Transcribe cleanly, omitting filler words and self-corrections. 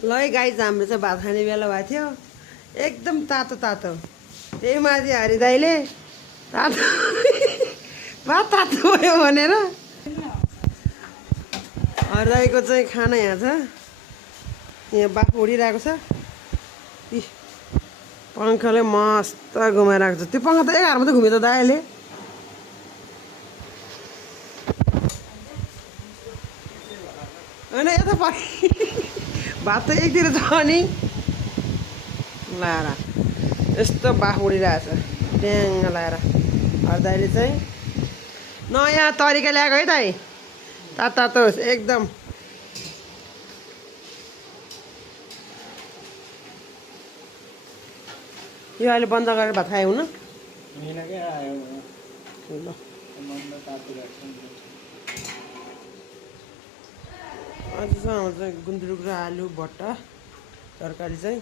ल है गाइज हाम्रो चाहिँ भात खाने बेला भएको थियो एकदम तातो तातो त्यही माथि हरि दाइले तातो भात तातो भयो भनेर हरि दाइको चाहिँ खाना यहाँ छ यहाँ बाफ उडिरहेको छ पङ्खाले मस्त घुमाइरहेको छ त्यो पङ्खा त एक हात मात्रै घुम्यो त दाइले होइन यता भात त एकतिर छ नि लाएर यस्तो बाफ उडिरहेछ ट्याङ्ग लाएर हरि दाइले चाहिँ नयाँ तरिका ल्याएको है दाइ तातो तातो एकदम यो अहिले बन्द गरेर भात खायो हुन आज चाहिँ हाम्रो चाहिँ गुन्द्रुक र आलु भट्टा तरकारी चाहिँ